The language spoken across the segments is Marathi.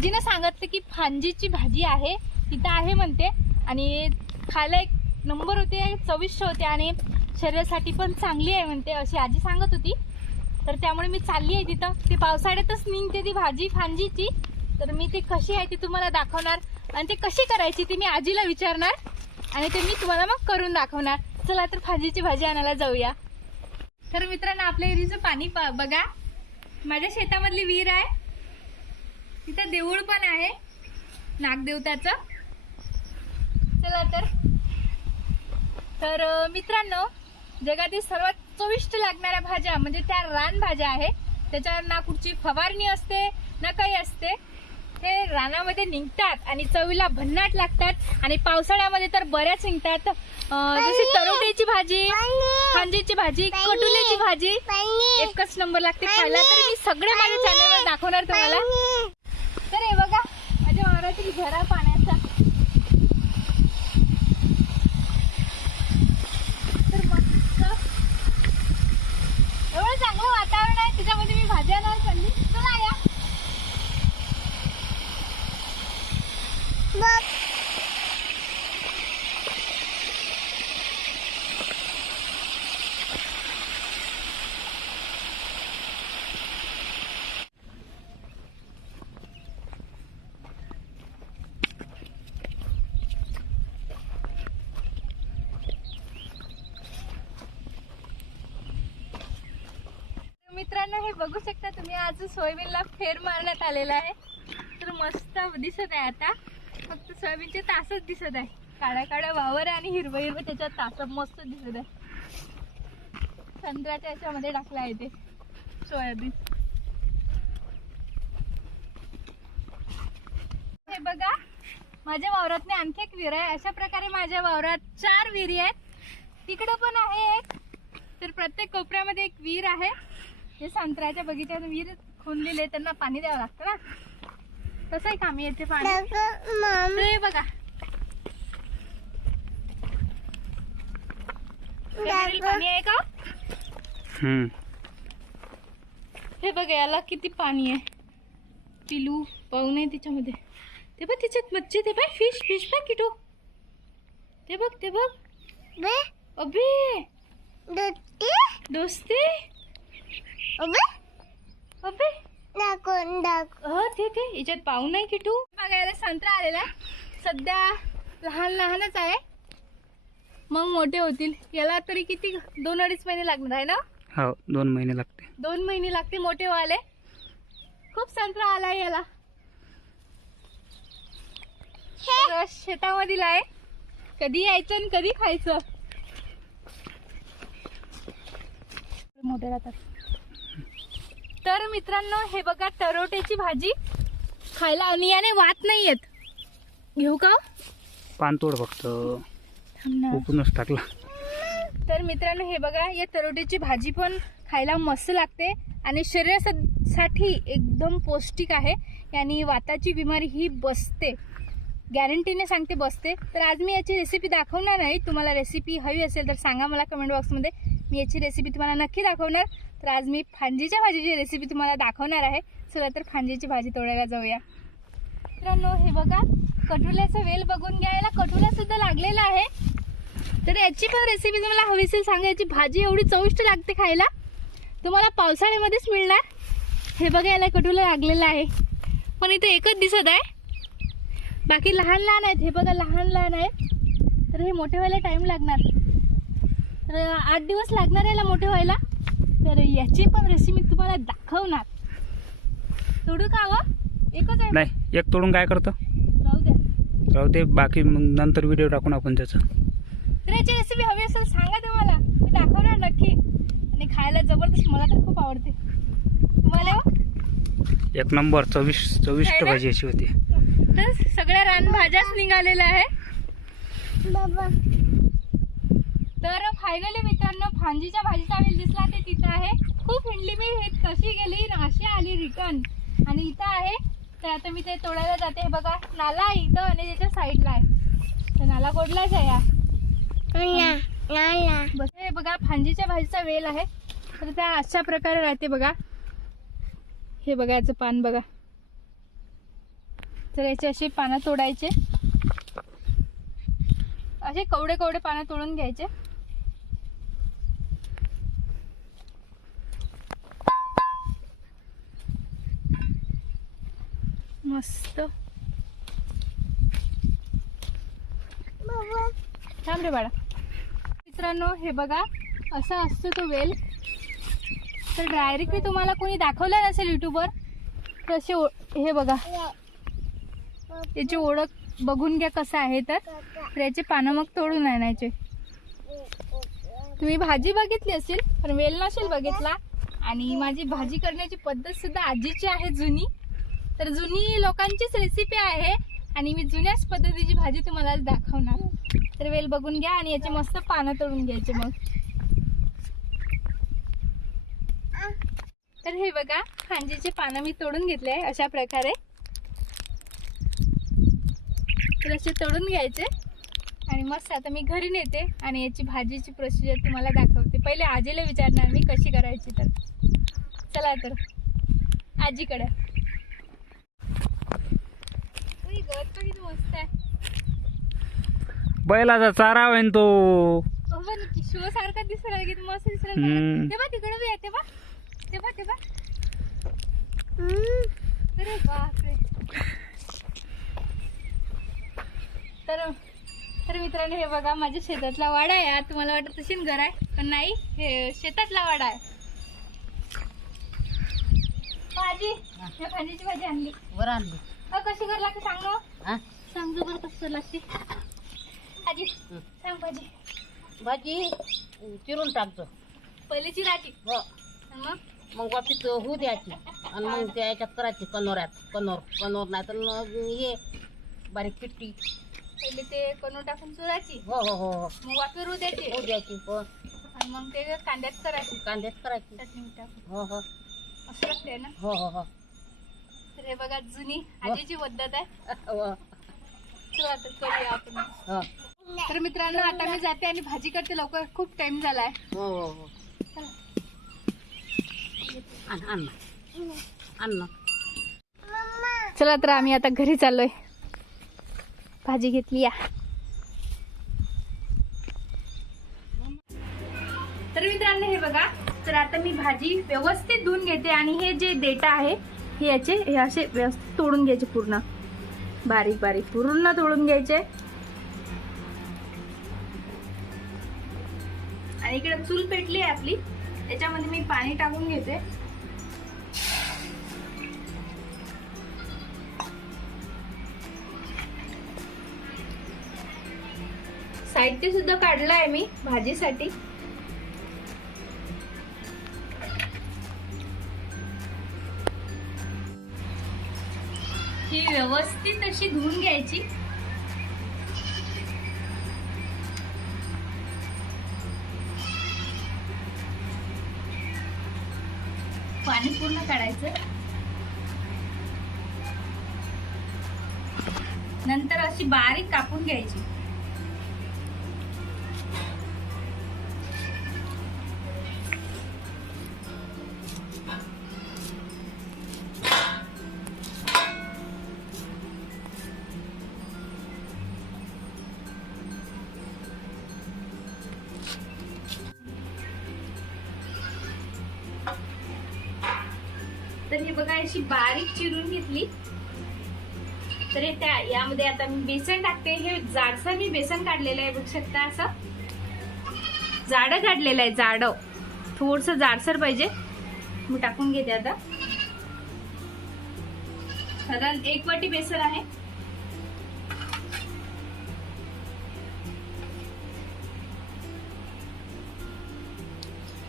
आजीनं सांगितलं की फांजीची भाजी आहे तिथं आहे म्हणते. आणि खायला एक नंबर होते चविष्ट होते आणि शरीरासाठी पण चांगली आहे म्हणते अशी आजी सांगत होती. तर त्यामुळे मी चालली आहे तिथं. ती पावसाळ्यातच निघते ती भाजी फांजीची. तर मी ती कशी आहे ती तुम्हाला दाखवणार. आणि ते कशी करायची ती मी आजीला विचारणार. आणि ते मी तुम्हाला मग करून दाखवणार. चला तर फांजीची भाजी आणायला जाऊया. तर मित्रांनो आपल्या एरीचं पाणी बघा. माझ्या शेतामधली विहीर आहे. तिथं देऊळ पण आहे. नागदेवताचं. चला तर. तर मित्रांनो जगातील सर्वात चविष्ट लागणाऱ्या भाज्या म्हणजे त्या रानभाज्या आहे त्याच्यावर ना कुठची फवारणी असते ना काही असते. ते रानामध्ये निघतात आणि चवीला भन्नाट लागतात आणि पावसाळ्यामध्ये तर बऱ्याच निघतात. जशी तरोट्याची भाजी फांजीची भाजी कटुल्याची भाजी. एकच नंबर लागते खायला. तर मी सगळे माझ्या चॅनलवर दाखवणार तुम्हाला. तर हे बघा माझ्या वावरातील घरा पाण्याचा. तर मस्त. एवढं चांगलं वातावरण आहे त्याच्यामध्ये मी भाज्या नाही चालली चला या तर मित्रांनो हे बघू शकता तुम्ही आज सोयाबीनला फेर मारण्यात आलेला आहे. तर मस्त दिसत आहे आता. फक्त सोयाबीनचे तासच दिसत आहे. काळ्या काळ्या वावर आहे आणि हिरवं हिरवं त्याच्यात तास मस्त दिसत आहे. संत्र्याच्या याच्यामध्ये टाकलं आहे ते सोयाबीन. हे बघा माझ्या वावरातने आणखी एक विहीर आहे. अशा प्रकारे माझ्या वावरात चार विहिरी आहेत. तिकडं पण आहे एक तर प्रत्येक कोपऱ्यामध्ये एक विहीर आहे. हे संत्र्याच्या बगीच्यात विहीर खोनलेले त्यांना पाणी द्यावं लागतं ना. तसंही कामी येते पाणी? तर हे बघा. पाणी आहे का? हम्म. हे बघा याला किती पाणी आहे. पिलू पाहू नये त्याच्यामध्ये ते बघ त्याच्यात मच्छी ते बघ फिश फिश बघ किटो. ते बघ ते बघ. अबे. दोस्ती? अबे? हो ते ते याच्यात पाहू नाही किटू बघायला संत्रा आलेला आहे. सध्या लहान लहानच आहे. मग मोठे होतील. याला तरी किती दोन अडीच महिने लागणार आहे ना? हो दोन महिने लागते. दोन महिने लागते मोठे व्हायला. खूप संत्रा आलाय याला. तर शेतामधील आहे. कधी यायचं आणि कधी खायचं? मोठे राहतात. तर मित्रांनो हे बघा टरोट्याची भाजी. खायला आणि याने वात नाही येत घेऊ का पानतोड फक्त. उकूनच टाकला. तर मित्रांनो हे बघा या तरोटीची भाजी पण खायला मस्त लागते आणि शरीरासाठी एकदम पौष्टिक आहे आणि वाताची बिमारी ही बसते. गॅरंटीने सांगते बसते. तर आज मी याची रेसिपी दाखवणार नाही तुम्हाला रेसिपी हवी असेल तर सांगा मला कमेंट बॉक्समध्ये मी याची रेसिपी तुम्हाला नक्की दाखवणार. तर आज मी फांजीच्या भाजीची रेसिपी तुम्हाला दाखवणार आहे. चला तर फांजीची भाजी तोडायला जाऊया. मित्रांनो हे बघा कटुल्याचा वेल बघून घ्यायला कटुला सुद्धा लागलेला आहे. तर याची पण रेसिपी तुम्हाला हवी असेल सांगा. याची भाजी एवढी चविष्ट लागते खायला. तुम्हाला पावसाळ्यामध्येच मिळणार. हे बघा याला कटुला लागलेलं आहे. पण इथे एकच दिसत आहे. बाकी लहान लहान आहेत. हे बघा लहान लहान आहेत. तर हे मोठे व्हायला टाईम लागणार. तर आठ दिवस लागणार याला मोठे व्हायला. तर याची पण रेसिपी तुम्हाला दाखवणार. तोडू का एकच आहे. नाही एक तोडून काय करतं? राहू द्या राहू दे बाकी मग नंतर व्हिडिओ टाकून आपण त्याचा. तर याची रेसिपी हवी असेल सांगा तुम्हाला. मी दाखवणार नक्की. आणि खायला जबरदस्त मला तर खूप आवडते. तुम्हाला हो? एक नंबर चविष्ट चविष्ट? भाजी अशी होती. तर सगळ्या रानभाज्याच निघालेल्या आहे. तर फायनली मित्रांनो फांजीच्या भाजीचा वेल दिसला ते तिथं आहे. खूप हिंडली मी हे कशी गेली? अशी आली रिटर्न आणि इथं आहे. तर आता मी ते तोडायला जाते. हे बघा नाला आहे इथं आणि त्याच्या साईडला आहे. तर नाला कोडलाच आहे या? बस. हे बघा फांजीच्या भाजीचा वेल आहे. तर त्या अशा प्रकारे राहते बघा. हे बघा याचं पान बघा. तर याचे असे पानं तोडायचे. असे कवडे कवडे पानं तोडून घ्यायचे. मस्त. थांब रे बाळा. मित्रांनो हे बघा असा असतो तो वेल. तर डायरेक्टली तुम्हाला कोणी दाखवलं नसेल युट्यूबवर तर असे ओ- हे बघा. याची ओळख बघून घ्या कसं आहे तर. तर याचे पानं मग तोडून आणायचे. तुम्ही भाजी बघितली असेल पण वेल नसेल बघितला. आणि माझी भाजी करण्याची पद्धत सुद्धा आजीची आहे जुनी. तर जुनी लोकांचीच रेसिपी आहे आणि मी जुन्याच पद्धतीची भाजी तुम्हाला आज दाखवणार. तर वेल बघून घ्या आणि याचे मस्त पानं तोडून घ्यायचे मग. तर हे बघा खांजीचे पानं मी तोडून घेतले आहे अशा प्रकारे. तर असे तोडून घ्यायचे. आणि मस्त आता मी घरी नेते आणि याची भाजीची प्रोसिजर तुम्हाला दाखवते. पहिले आजीला विचारणार मी कशी करायची तर. चला तर. आजीकडे उई, गवत पण किती मस्त आहे बैलाचा चारा होईन तो. शो सारखा दिसायला किती मस्त. तेव्हा तिकडे बी तेव्हा. तेव्हा अरे बापरे. तर तर मित्रांनो हे बघा माझ्या शेतातला वाडा आहे. आज तुम्हाला वाटत असेल घर आहे पण नाही हे शेतातला वाडा आहे. भाजी या भाजीची भाजी आणली. वर आणली. अ, कशी कर लागते सांग ना. हा? सांग बरं कसं कर लागते. आजी हं. सांग भाजी. भाजी चिरून टाकतो. पहिले चिराची हो. आणि मग? मग वापस होऊ द्यायची. आणि मग त्या याच्यात करायची कनोऱ्यात. कनोर कनोर नाही तर मग हे बारीक पिट्टी. पहिले ते कणू टाकून चुराची हो हो हो हो. मग वाफेवर होऊ द्यायची. होऊ द्यायची हो. आणि मग ते कांद्यात करायची. कांद्यात करायची. चटणी टाकून. हो हो. असं लागते ना? हो हो हो. तर हे बघा जुनी आजीची पद्धत आहे. करूया आपण. हो. तर मित्रांनो आता मी जाते आणि भाजी करते. लवकर खूप टाइम झालाय. हो हो हो. चला. आण आण ना. आण ना. चला तर आम्ही आता घरी चाललोय. भाजी घेतली या. तर मित्रांनो हे बघा. तर आता मी भाजी व्यवस्थित धुवून घेते आणि हे जे डेटा आहे हे याचे हे असे व्यवस्थित तोडून घ्यायचे पूर्ण. बारीक बारीक. पूर्ण तोडून घ्यायचे. आणि इकडे चूल पेटली आहे आपली. त्याच्यामध्ये मी पाणी टाकून घेते. साहित्य सुद्धा काढलं आहे मी भाजीसाठी. व्यवस्थित अशी धुवून घ्यायची. पाणी पूर्ण काढायचं. नंतर अशी बारीक कापून घ्यायची. अशी बारीक चिरून घेतली. तर त्या यामध्ये आता मी बेसन टाकते. हे जाडसर मी बेसन काढलेलं आहे बघू शकता असं. जाड काढलेलं आहे जाड. थोडस जाडसर पाहिजे. मी टाकून घेते आता. साधारण एक वाटी बेसन आहे.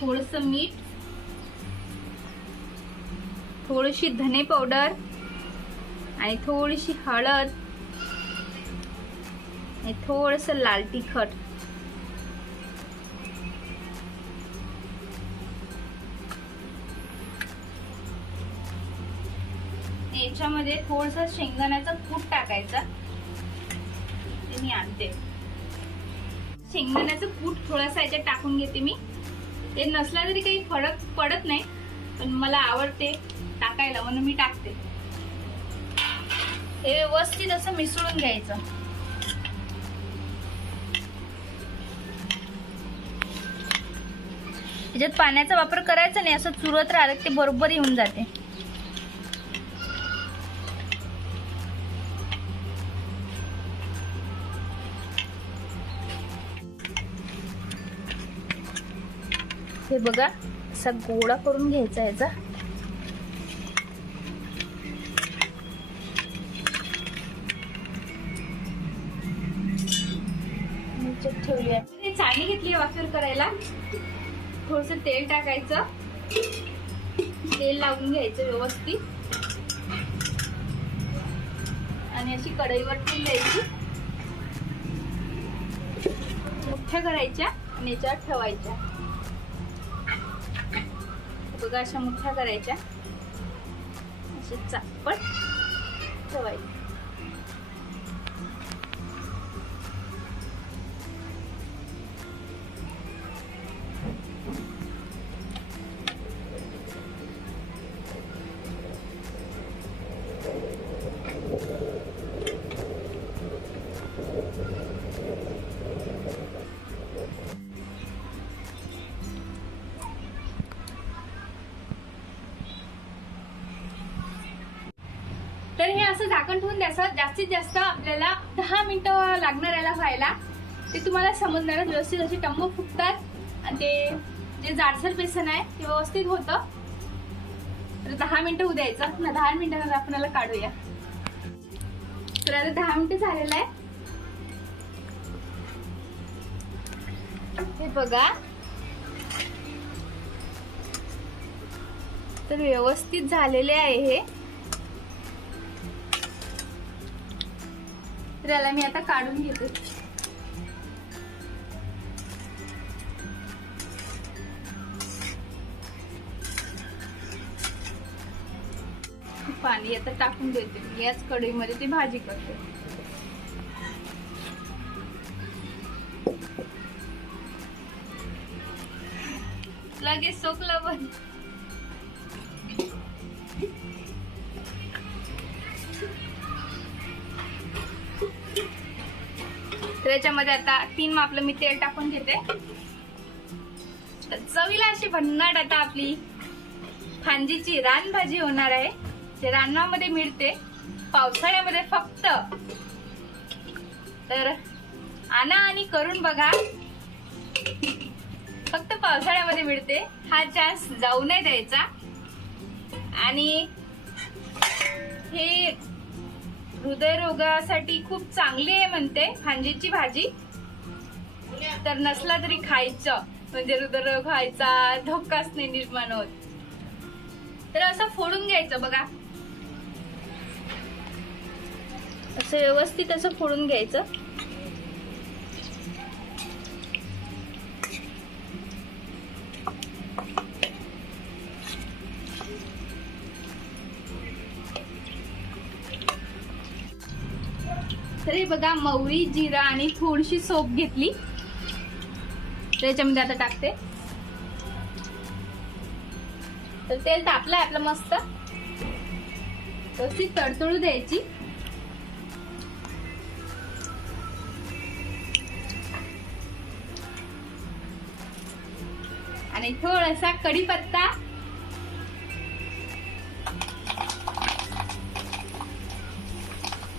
थोडस मीठ. थोडीशी धने पावडर आणि थोडीशी हळद आणि थोडस लाल तिखट. याच्यामध्ये थोडस शेंगदाण्याचा कूट टाकायचा. ते मी आणते. शेंगदाण्याचं कूट थोडासा याच्यात टाकून घेते मी. ते नसला तरी काही फरक पडत नाही. पण मला आवडते टाकायला म्हणून मी टाकते. हे व्यवस्थित असं मिसळून घ्यायचं. त्याच्यात पाण्याचा वापर करायचा नाही असं चुरत राहिलं ते बरोबर येऊन जाते. हे बघा. असा गोळा करून घ्यायचा याचा ठेवली ठेवूया. हे चाळणी घेतली आहे वाफर करायला. थोडस तेल टाकायचं. तेल लावून घ्यायचं व्यवस्थित. आणि अशी कढईवर ठेवून द्यायची. मुठ्या करायच्या आणि याच्यावर ठेवायच्या. बघा अशा मुठ्या करायच्या. असे चापट ठेवायचे तर हे असं झाकण ठेवून द्यायचं जास्तीत जास्त आपल्याला दहा मिनिटं लागणार याला व्हायला. ते तुम्हाला समजणार व्यवस्थित असे टंब फुटतात. आणि ते जे जाडसर बेसन आहे ते व्यवस्थित होतं. तर दहा मिनिटं होऊ द्यायचं. ना दहा मिनिटांनंतर आपण याला काढूया. तर आता दहा मिनिटं झालेलं आहे. हे बघा. तर व्यवस्थित झालेले आहे हे. तर याला मी आता काढून घेते. पाणी आता टाकून देते. मी याच कढईमध्ये ती भाजी करते. लगेच सोकलं पण. आता तीन मापलं मी तेल टाकून घेते. चवीला अशी भन्नाट आता आपली फांजीची रानभाजी होणार आहे. जे रानामध्ये मिळते पावसाळ्यामध्ये फक्त. तर आणा आणि करून बघा. फक्त पावसाळ्यामध्ये मिळते. हा चान्स जाऊ नाही द्यायचा. आणि हे हृदयरोगासाठी खूप चांगली आहे म्हणते फांजीची भाजी. तर नसला तरी खायचं. म्हणजे हृदयरोग व्हायचा धोकाच नाही निर्माण होत. तर असं फोडून घ्यायचं बघा. असं व्यवस्थित असं फोडून घ्यायचं. तर हे बघा मौरी जिरा आणि थोडीशी सोप घेतली. त्याच्यामध्ये आता टाकते. तर तेल तापलंय आपलं मस्त. तशी तडतडू द्यायची. आणि थोडासा कढीपत्ता.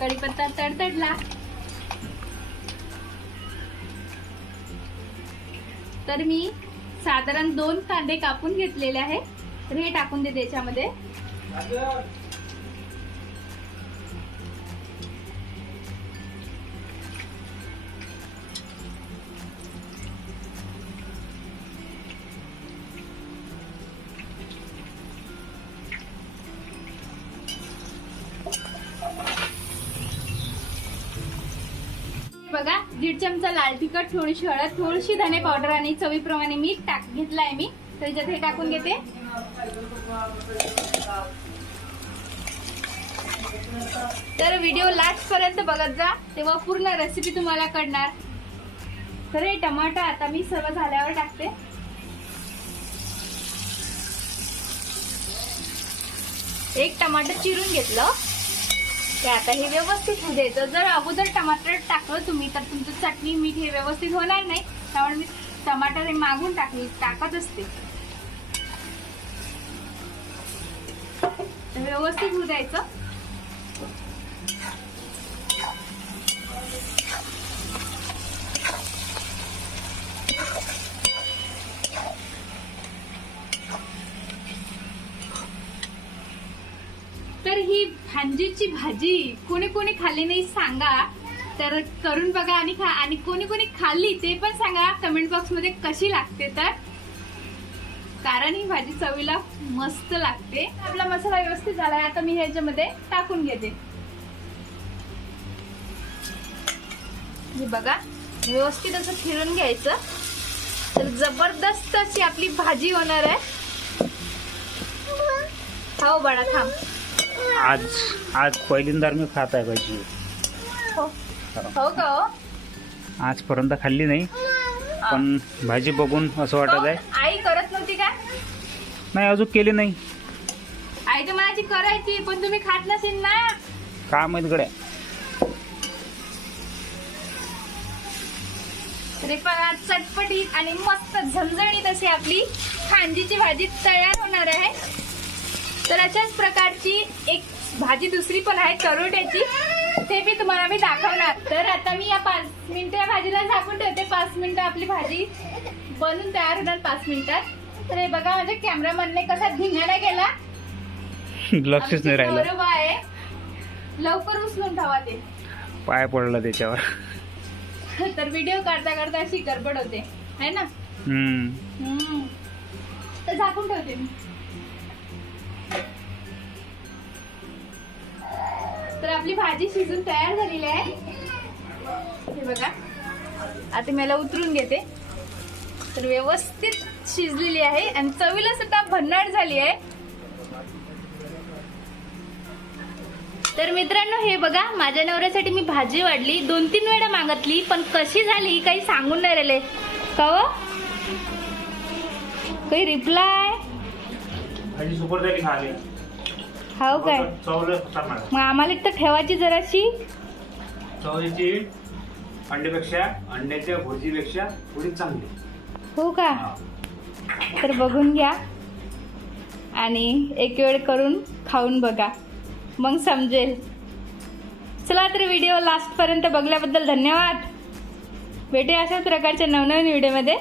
कढीपत्ता तडतडला. तर मी साधारण दोन कांदे कापून घेतलेले आहे तर हे टाकून देते याच्यामध्ये. दीड चमचा लाल तिखट थोडीशी हळद थोडीशी धने पावडर आणि चवीप्रमाणे मीठ टाक घेतलाय मी. तर याच्यात हे टाकून घेते. तर व्हिडिओ लास्ट पर्यंत बघत जा तेव्हा पूर्ण रेसिपी तुम्हाला कळणार. तर हे टमाटर आता मी सर्व झाल्यावर टाकते. एक टमाटर चिरून घेतलं. ते आता हे व्यवस्थित होऊ द्यायचं. जर अगोदर टमाटर टाकलं तुम्ही तर तुमचं चटणी मीठ हे व्यवस्थित होणार नाही. त्यामुळे मी टमाटर हे मागून टाकली टाकत असते. व्यवस्थित होऊ द्यायचं. तर ही खांजीची भाजी कोणी कोणी खाल्ली नाही सांगा. तर करून बघा आणि खा आणि कोणी कोणी खाल्ली ते पण सांगा कमेंट बॉक्समध्ये कशी लागते तर. कारण ही भाजी चवीला मस्त लागते. आपला मसाला व्यवस्थित झालाय. आता मी ह्याच्यामध्ये टाकून घेते. हे बघा व्यवस्थित असं फिरून घ्यायचं. तर जबरदस्त अशी आपली भाजी होणार आहे. हो बाळा थांब. आज आज पहिल्यांदा मी खात आहे भाजी हो. हो का हो? आजपर्यंत खाल्ली नाही पण भाजी बघून असं वाटत आहे. हो, आई करत नव्हती का? नाही अजून केली नाही. आई तर मनाची करायची पण तुम्ही खात नसेल ना. का माहीत गड्या? आज चटपटीत आणि मस्त झणझणीत अशी आपली खांजीची भाजी तयार होणार आहे. तर अशाच प्रकारची एक भाजी दुसरी पण आहे करोट्याची ते मी तुम्हाला मी दाखवणार. तर आता मी या पाच मिनिटं या भाजीला झाकून ठेवते. पाच मिनिटं आपली भाजी बनून तयार होणार पाच मिनिटात. तर हे बघा माझ्या कॅमेरामॅनने कसा धिंगाणा केला. लक्षच नाही राहिलं. बरोबर आहे. लवकर उचलून ठेवा ते. पाय पडला त्याच्यावर. तर व्हिडिओ काढता काढता अशी गडबड होते. है ना. हम्म. तर झाकून ठेवते मी. तर आपली भाजी शिजून तयार झालेली आहे. हे बघा. आता मी याला उतरून घेते. तर व्यवस्थित शिजलेली आहे आणि चवीला सुद्धा भन्नाट झाली आहे. तर मित्रांनो हे बघा माझ्या नवऱ्यासाठी मी भाजी वाढली. दोन तीन वेळा मागतली पण कशी झाली काही सांगून नाही राहिले. का हो? काही रिप्लाय हो काय? मग आम्हाला तर ठेवायची जराशी. चवळीची अंड्यापेक्षा अंड्याच्या भुर्जीपेक्षा थोडी चांगली. हो का? तर बघून घ्या. आणि एक वेळ करून खाऊन बघा. मग समजेल. चला तर व्हिडिओ लास्टपर्यंत बघल्याबद्दल धन्यवाद. भेटे अशाच प्रकारच्या नवनवीन व्हिडिओमध्ये.